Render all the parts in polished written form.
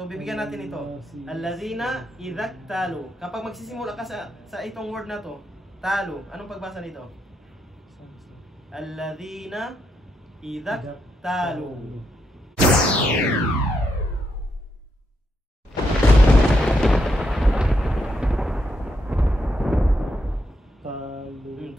So bibigyan natin ito. Alladhina idha talu. Kapag magsisimula ka sa itong word na to, talu, anong pagbasa nito? Alladhina idha talu.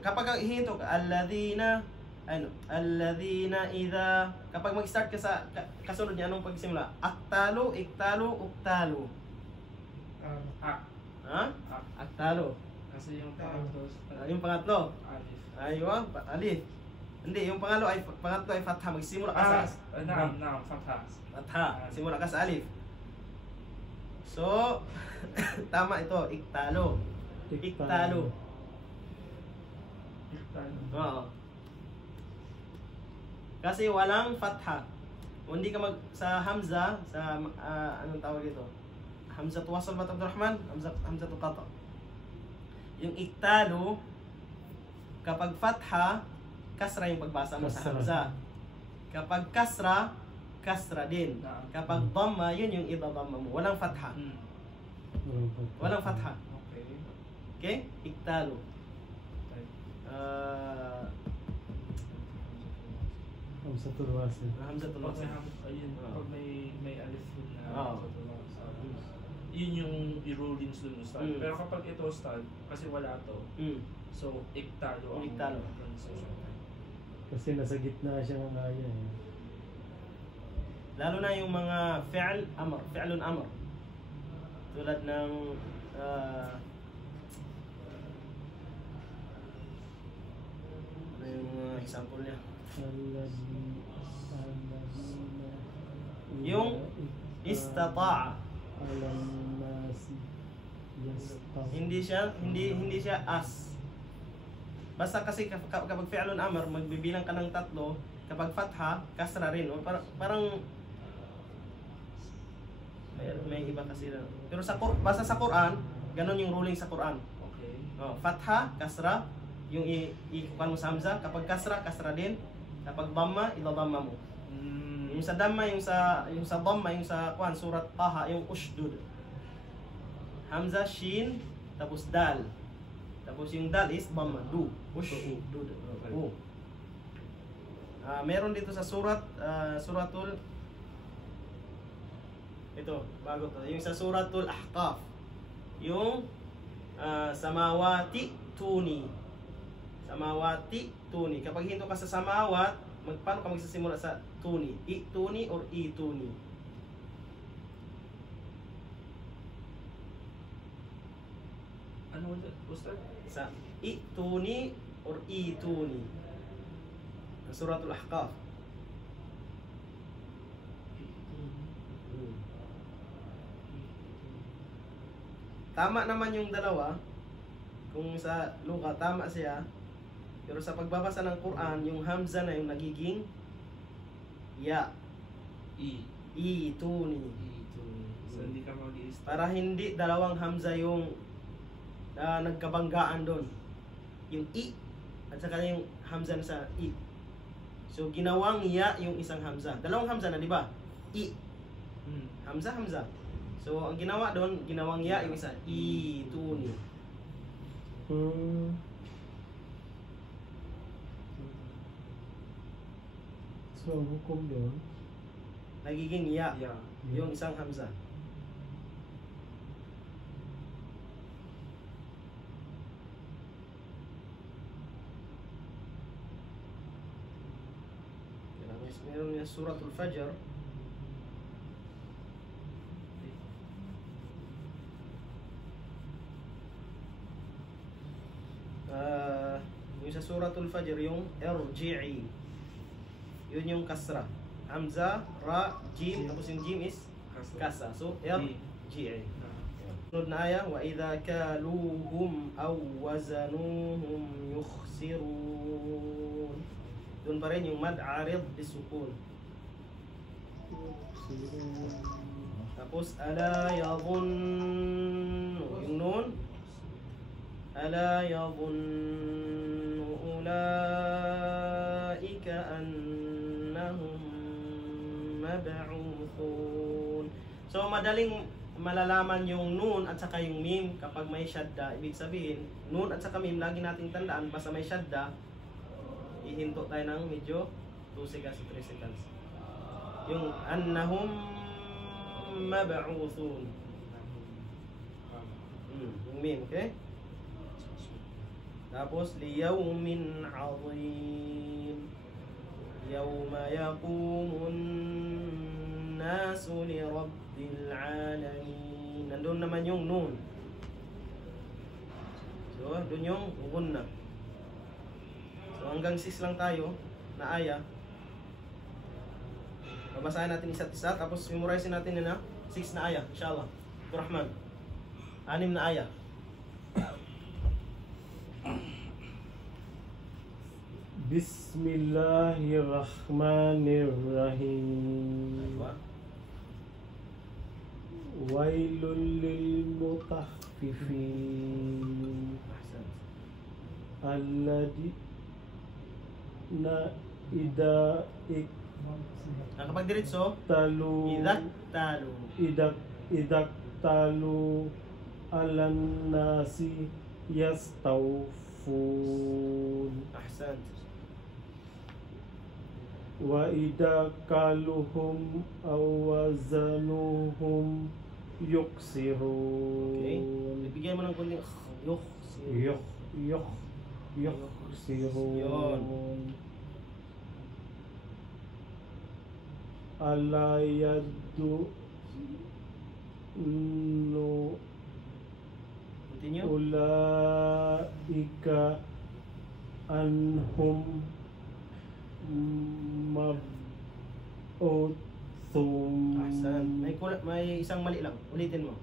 Kapag hinto ka, alladhina idha, kapag mag-start ka sa kasunod niya, anong pagsimula? Aktalu, iktalu, uktalu. Aktalu. Kasi yung pangatlo. Yung pangatlo. Alif. Aywa, alif. Hindi, yung pangatlo ay fatha. Magsimula ka sa Naam, fatha. Fatha. Simula ka sa alif. So, tama ito, iktalu. Iktalu. Oo. Kasi walang fatha. Hindi ka sa hamza, sa anong tawag ito? Hamza wasal ba Abdurrahman? Hamza qata. Yung iktalu, kapag fatha, kasra yung pagbasa mo sa hamza. Kapag kasra, kasra din. Kapag dhamma, yun yung idadhamma mo. Walang fatha. Walang fatha. Okay? Iktalu. Hamzatul wasl. Hamzatul wasl. Pag may alif dun na yun yung i-rulings dun ustad. Pero kapag ito ustad, kasi wala to. So, iktalo ang pronunciation. Kasi nasa gitna siya ng aya eh. Lalo na yung mga fi'lun amr. Tulad ng yung example niya. Yung istata'a. Hindi siya as. Basta kasi kapag fi'lun amr, magbibilang ka ng tatlo. Kapag fatha, kasra rin. O parang may iba kasi na. Pero basta sa Quran, ganun yung ruling sa Quran. Okay. Fatha, kasra, yung ikukan mo sa hamza. Kapag kasra, kasra din. Kapag dhamma, idadhamma mo. Yung sa dhamma, yung sa dhamma, yung sa surat Taha, yung ushdud. Hamza, shin, tapos dal. Tapos yung dal is dhamma, du. Ushdud. Meron dito sa suratul ito, bago to. Yung sa suratul Ahqaf. Yung samawati tuni. Samawati tuni. Kapag hinto ka sa samawat, paano ka magsisimula sa tuni? I-tuni or i-tuni? Ano ustad? Sa i-tuni or i-tuni. Suratul Ahqaf. Tama naman yung dalawa. Kung sa luka, tama siya. Pero sa pagbabasa ng Quran, yung hamza na yung nagiging ya. I-tuni. So, hindi ka mag-i-start. Para hindi dalawang hamza yung nagkabanggaan doon. Yung i at saka yung hamza na sa i. So, ginawang ya yung isang hamza. Dalawang hamza na, di ba? I. Hamza. So, ang ginawa doon, ginawang ya yung isa. I-tuni. So, ang hukom doon? Nagiging ya. Yung isang hamza. Meron yung suratul Fajr. Yung sa suratul Fajr, yung irji'i. Yun yung kasra. Hamza, ra, jim, tapos yung jim is kasra. So, irji'i. Sunod na aya, wa idha kaluhum aw wazanuhum yukhsirun. Doon pa rin yung mad arid bisukun. Tapos ala yadhunnu, yung nun, ala yadhunnu ulaika annahum mab'uthun. So So madaling malalaman yung nun at saka yung mim kapag may shadda. Ibig sabihin, nun at saka mim lagi nating tandaan, basta may shadda, ihinto tayo ng medyo 2 seconds to 3 seconds. Yung annahum mab'uthun. Yung mim, okay? Tapos liyawmin 'azim. Yawma yaqumun nasu li rabbil alamin. Nandun naman yung nun. So, dun yung gunna. So, hanggang 6 lang tayo na aya. Babasahin natin isa't isa, tapos memorize natin na 6 na aya, inshallah. Rahman. 6 na aya. Bismillahirrahmanirrahim. Wailul lil mutaffifin. Alladina idza kapag diretso, talu idak talu alan nasi yastawfun. Ahsan. Wa idza kaluhum aw wazanuhum yuksirun. Okay. Bigyan mo ng kunting yuksirun. Yun. Ala yaddu nu continue. ulaika anhum mab'uthun. Ahsan. May isang mali lang. Ulitin mo.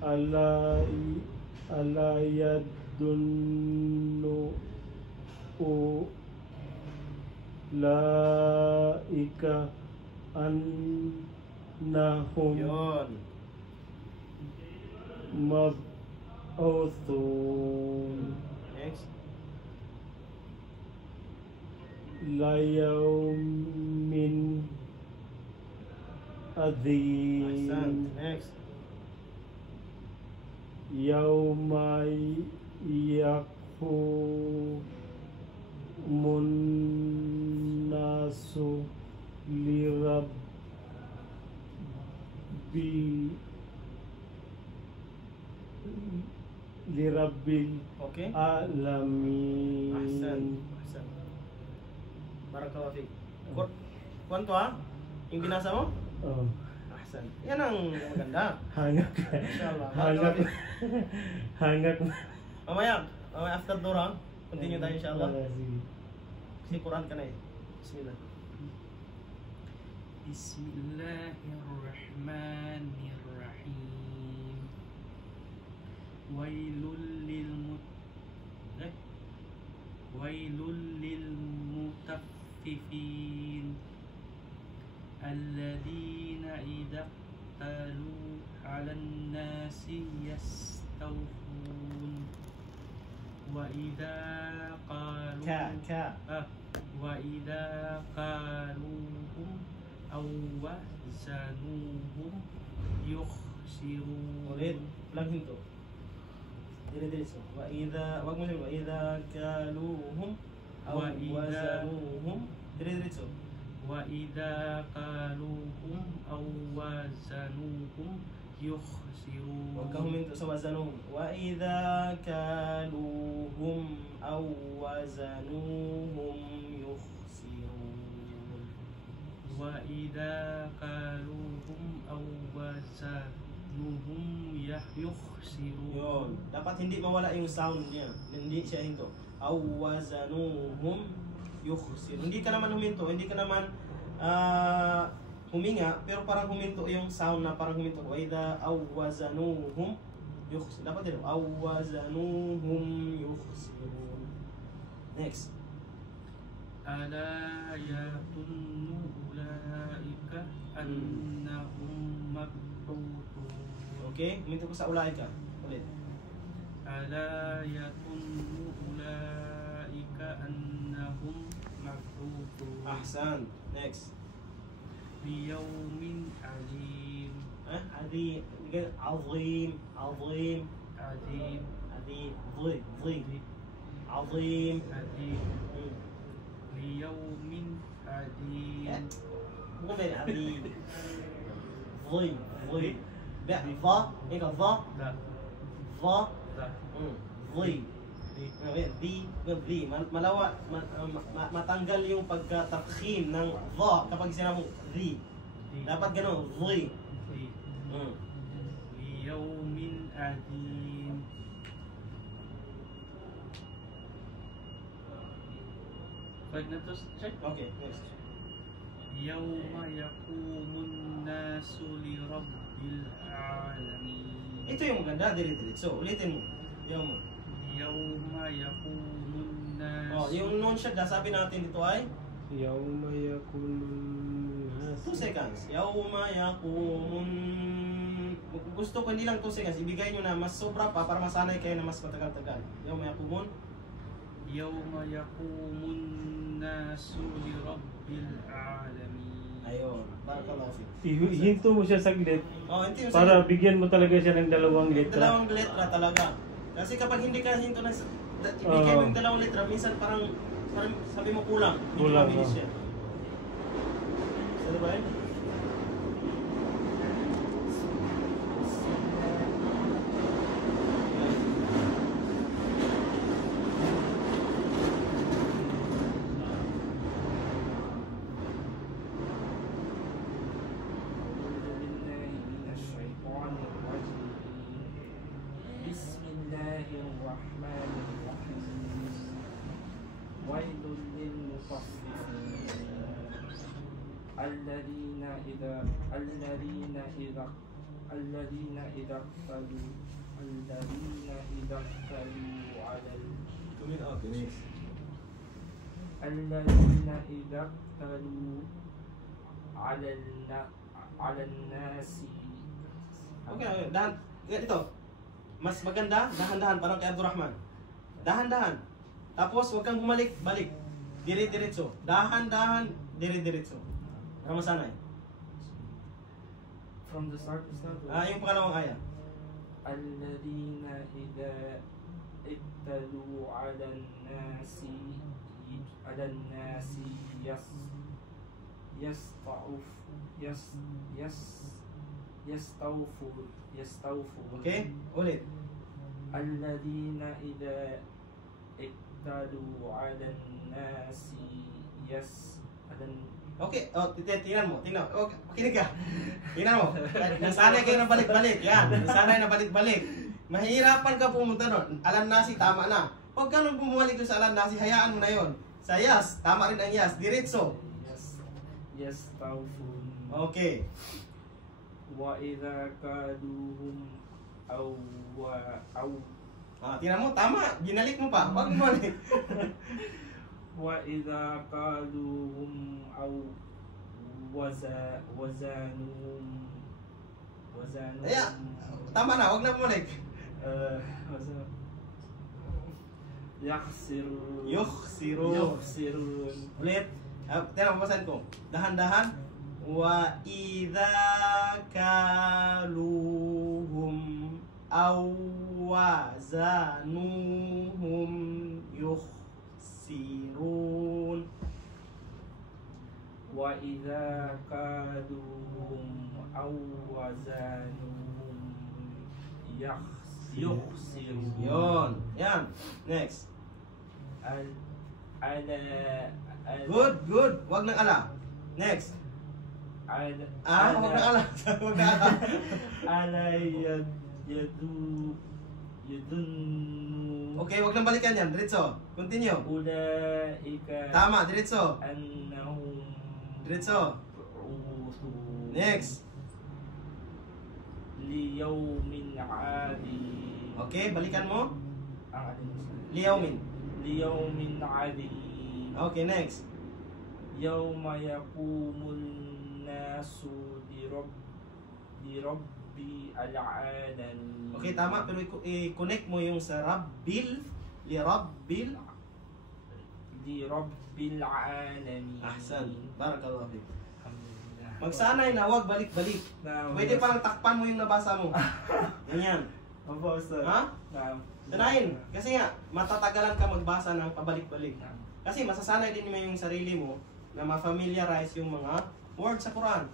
Ala yadunnu ulaika annahum Yun. mab'uthun. Next. La yawmin Ahsan. adhim. Next. Yawma yaqumun nasu lirabbil Okay. alamin. Ahsan. Ahsan. Barakallahu fiik. Kwanto ha? Yung binasa mo? Oh, Ahsan. Yan ang maganda. hangak. Inshallah. Hangak. Hangak. Mamaya after Dura, continue tayo inshallah. Sige. Kasi Quran ka na eh. Bismillah. Bismillahirrahmanirrahim. Wailul lil mutaffifin. Alladina idza talu 'alan nasi yastawfun. Wa idza qalu wa idza qaluhum aw wazanuhum yukhsirun. Ulit. Lang hinto. Dire-diretso. Wa idza, wag mo sabihin, wa idza kaluhum aw Wa idza- wazanuhum. Dire-diretso. Wa idza qaluhum aw wazanuhum yukhsirun. Huwag kang huminto sa wazanuhum. Wa idza kaluhum aw wazanuhum yukhsirun. Wa idza qaluhum aw wazanuhum yukhsirun. Yun. Dapat hindi mawala yung sound niya. Hindi siya hinto. Aw wazanuhum yukhsirun. Hindi ka naman huminto. Hindi ka naman huminga, pero parang huminto yung sound na parang huminto. Wa idza aw wazanuhum yukhsirun. Dapat din. Aw wazanuhum yukhsirun. Next. Ala yatunnu ulaika annahum mab'uthun. Okay? Huminto ko sa ulaika. Ulit. Ala yatunnu ulaika annahum mab'uthun. Ahsan. Next. ليوم عظيم. عظيم. عظيم عظيم عظيم. عظيم. ضي ضي. عظيم. عظيم. ليوم عظيم. مو بين عظيم. ضي ضي. ضا. هيك ضا. لا ضا. لا. ضي. Di, malawa, matanggal yung pagka-tarkhim ng dha kapag sinabong di. Dapat gano'n, dhi. ليوم عظيم. Pwede na to, check. Okay, next. يوم يقوم الناس لرب العالمين. Ito yung maganda, diretso. Ulitin mo. Yung يوم يقوم الناس. Oh, yung non siya, sabi natin dito ay Yawma yakunun nas. 2 seconds. Yawma yakumun. Gusto ko hindi lang 2 seconds. Ibigay nyo na mas sobra pa para masanay kayo na mas matagal-tagal. Yawma yakumun. يوم يقوم الناس لرب العالمين. Ayun. Barakallahu fiik. Hinto mo siya saglit Oh, hindi yung para bigyan mo talaga siya ng dalawang letra. dalawang letra talaga. Kasi kapag hindi ka hinto na ibigay mo yung dalawang letra, minsan parang sabi mo kulang. Hindi Kulang, mabilis siya. Ano ba yun? بسم الله الرحمن الرحيم. ويل للمطففين الذين إذا اكتالوا على الناس. Okay, dahan. Ito. Mas maganda, dahan-dahan, parang kay Abdurrahman. Dahan-dahan. Tapos, huwag kang bumalik-balik. Dire-diretso. Dahan-dahan, dire-diretso. Para masanay. From the start to start. Yung pangalawang aya. الذين إذا اكتالوا على الناس يستوفون. Okay? Ulit. الذين إذا اكتالوا على الناس Okay, tingnan mo. Okay, makinig ka. Tingnan mo. Nasanay kayo na balik-balik. Yan, nasanay na balik-balik. Mahirapan ka pumunta doon. Alan nasi, tama na. Huwag ka nung bumalik doon sa alan nasi, hayaan mo na yon. Sa yas, tama rin ang yas. Diretso. يستوفون. Okay. وإذا كالوهم أو Tingnan mo, tama. Ginalik mo pa. Huwag mo balik. وإذا قالوهم أو وزانوهم Ayan. Tama na, huwag na bumalik. يخسرون. Yukhsirun. Ulit. Tingnan mo, basahin ko. Dahan-dahan. Wa idha kaluhum aw wazanuhum yukhsirun. وإذا كالوهم أو وزانوهم يخسرون. Yon. Yan. Next. Good. Wag nang ala. Next. Wag nang ala. Wag nang ala. على يدن. Okay, wag nang balikan yan. Diretso. Continue. أولئك Tama, diretso. أنهم Diretso. Next. ليوم عظيم. Okay, balikan mo. Ang alin mo? Liyawmin. ليوم عظيم. Okay, next. يوم يقوم الناس لرب العالمين. Okay, tama. Pero i-connect mo yung sa Rabbil. Lirabbil. لرب العالمين. Ahsan. Barakallahu fiik. Alhamdulillah. Magsanay na huwag balik-balik. Pwede palang takpan mo yung nabasa mo. Ganyan. Opo, Ustad. Ha? Sanayin. Kasi nga, matatagalan ka magbasa ng pabalik-balik. Kasi masasanay din mo yung sarili mo na ma-familiarize yung mga words sa Quran.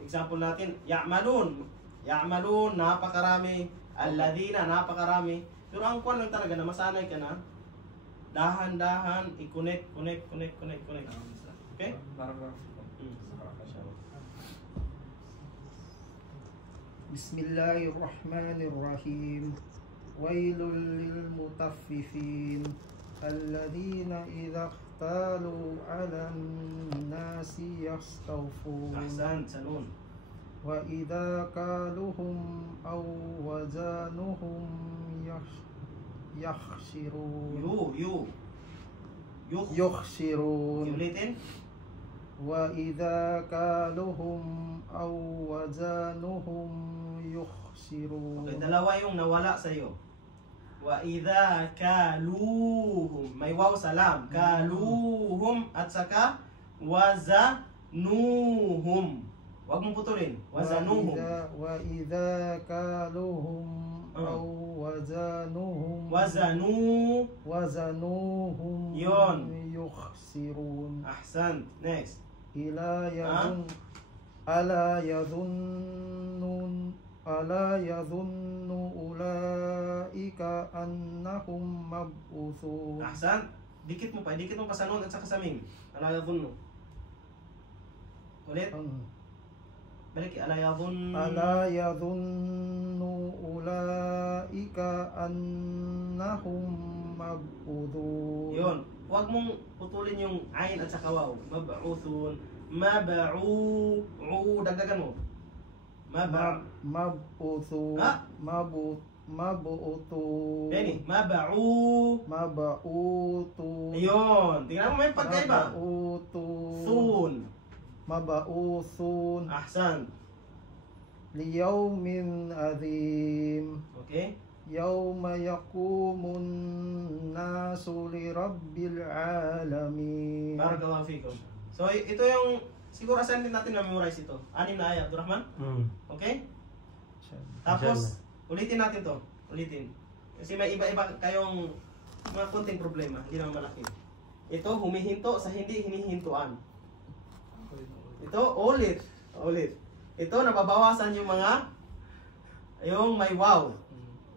Example natin, ya'malun. Ya'malun, napakarami. Alladhina, napakarami. Pero ang kuwan lang talaga na masanay ka na, dahan-dahan, i-connect. Okay? Bismillahirrahmanirrahim. Wailul lil mutaffifin alladhina idza ikhtalu 'alan nasi yastawfun. Ahsan, sanun. Wa idza kaluhum aw wazanuhum yakhsirun. Yukhsirun. Ulitin. Wa idza kaluhum aw wazanuhum yukhsirun. Okay, dalawa yung nawala sa iyo. Wa idza kaluhum, may waw salam. Kaluhum at saka wazanuhum. Wag mong putulin. Wazanuhum. Wa idza kaluhum aw wazanuhum wazanuhum Yun. yukhsirun. Ahsan. Next. Ala yadhunnu ulaika annahum mab'uthun. Ahsan. Dikit mo pa sanun at saka samim. Ala yadhunnu. Ulit. Balik, ala yadhunnu ulaika annahum mab'uthun. Yun. Huwag mong putulin yung ayn at saka waw. Mab'uthun. Dagdagan mo. Mab'uthun. Mab'uthun. Benny, Mab'uthun. Ayun. Tingnan mo may pagkaiba. Mab'uthun. Ahsan. Liyawmin adhim. Okay. Yawma yaqumun nasu li rabbil alamin. Barakallahu fikum. So ito yung siguro assignment natin na memorize ito. 6 na ayat, Abdurrahman. Okay? Tapos ulitin natin to. Ulitin. Kasi may iba-iba kayong mga konting problema, hindi naman malaki. Ito humihinto sa hindi hinihintuan. Ito ulit. Ito nababawasan yung may wow.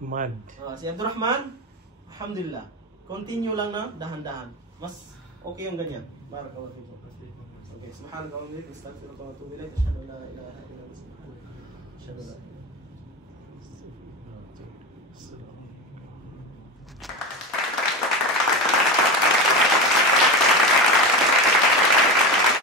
Mad. Si Abdurrahman, alhamdulillah. Continue lang na dahan-dahan. Mas okay yung ganyan. Barakallahu fikum. Okay, subhanallah wa bihamdihi, astaghfiruka wa atubu ilaik. Asyhadu an la ilaha illa anta, astaghfiruka wa atubu ilaik.